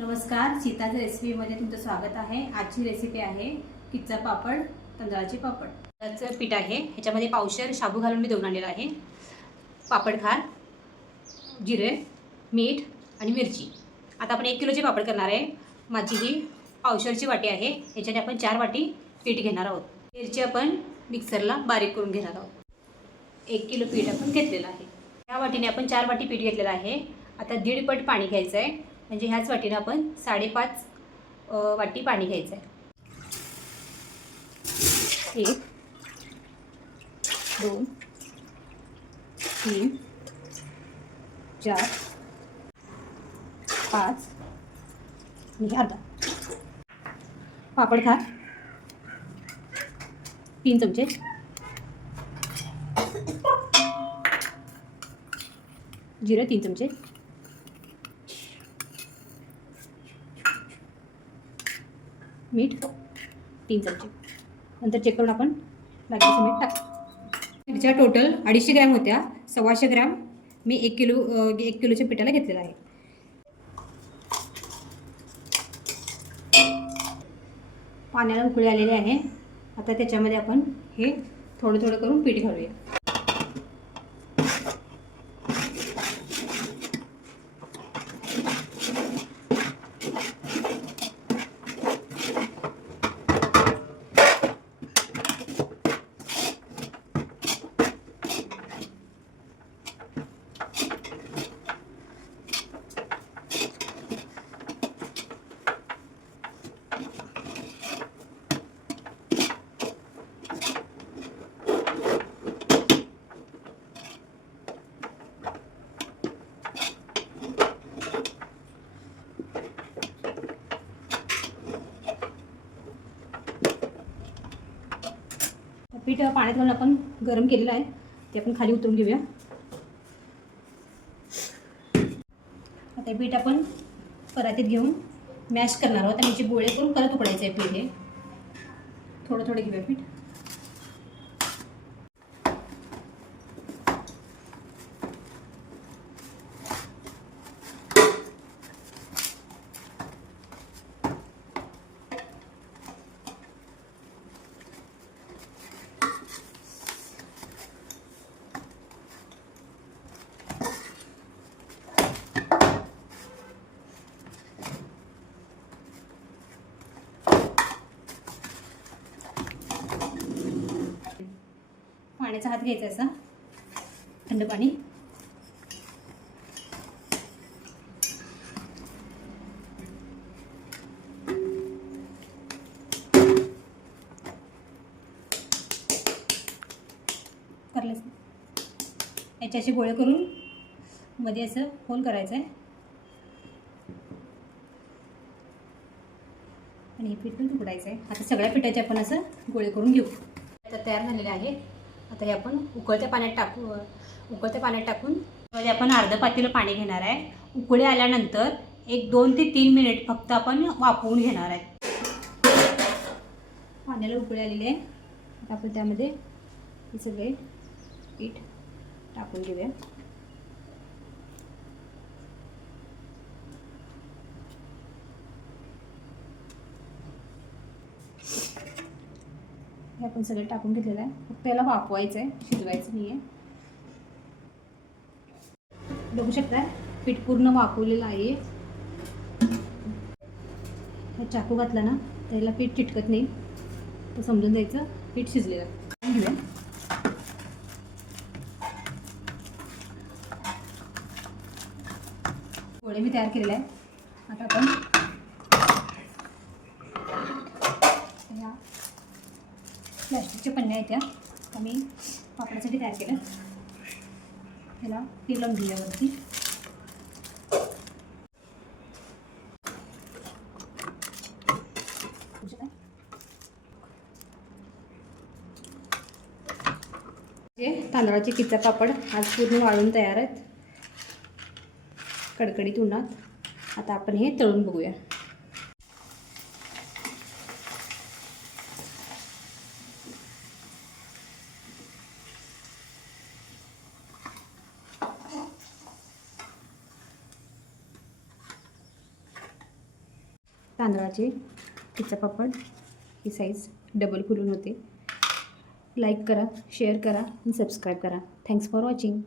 नमस्कार, सीताज रेसिपीमध्ये तुमचं स्वागत आहे। आजची रेसिपी आहे किच्चा पापड, तांदळाचे पापड। तांदळाचं पीठ आहे, ह्याच्यामध्ये पावशेर शाबू घालून मी दळून आणलेला आहे। पापड खार, जिरे, मीठ आणि मिरची। आता आपण 1 किलोचे पापड करणार आहे। माझी ही पावशेरची वाटी आहे, ह्याच्याने आपण 4 वाटी पीठ घेणार आहोत। मिरची आपण मिक्सरला बारीक करून घेणार आहोत। 1 किलो पीठ आपण घेतलेलं आहे। या वाटीने आपण 4 वाटी पीठ घेतलेलं आहे। आता 1.5 पट पाणी घ्यायचं आहे, म्हणजे ह्याच वाटीने आपण 5.5 वाटी पाणी घ्यायचं आहे। 1 2 3 4 5 आणि अर्धा। पापड खार 3 चमचे, जिरे 3 चमचे, मीठ 3 चमचे। नंतर चेक करून आपण लागेल मीठ टाक। मिरच्या टोटल 250 ग्रॅम होत्या, 125 ग्रॅम मी 1 किलोच्या पिठाला घेतलेला आहे। पाण्याला उकळी आलेली आहे। आता त्याच्यामध्ये आपण हे थोडं थोडं करून पीठ घालूया। पीठ पाण्यात घालून आपण गरम केलेलं आहे, ते आपण खाली उतरून घेऊया। आता पीठ आपण परातीत घेऊन मॅश करणार आहोत आणि याचे गोळे करून परत उकडायचं आहे पीठ। हे थोडं थोडं घेऊया पीठ। पाण्याचा हात घ्यायचा असा, थंड पाणी। करलेस याच्याशी गोळे करून मध्ये असं होल करायचं आहे आणि हे पीठ पण उकडायचं आहे। आता सगळ्या पिठाचे आपण असं गोळे करून घेऊ। आता तयार झालेले आहे। आता हे आपण उकळत्या पाण्यात टाकून मध्ये आपण अर्ध पातेलं पाणी घेणार आहे। उकळी आल्यानंतर 2 ते 3 मिनिट फक्त आपण वाफवून घेणार आहे। पाण्याला उकळी आलेली आहे। आता आपण त्यामध्ये हे सगळे पीठ टाकून घेऊया। हे आपण सगळं टाकून घेतलेलं आहे, फक्त याला वाफवायचं आहे, शिजवायचं नाही आहे। बघू शकता पीठ पूर्ण वाफवलेलं आहे। चाकू घातला ना त्याला पीठ चिटकत नाही, तर समजून जायचं पीठ शिजलेलं आहे। घेऊया गोळे मी तयार केलेले आहे। आता आपण ह्या प्लास्टिकच्या पन्न्या आहेत, त्या आम्ही पापडासाठी तयार केल्या। ह्याला तेल लावून घेऊया वरती। तांदळाचे किच्चा पापड आज पूर्ण वाळून तयार आहेत, कडकडीत उन्हात। आता आपण हे तळून बघूया। तांदळाचे किच्चा पापड ही साईज डबल फुलून होते. लाईक करा, शेअर करा आणि सबस्क्राईब करा. Thanks for watching.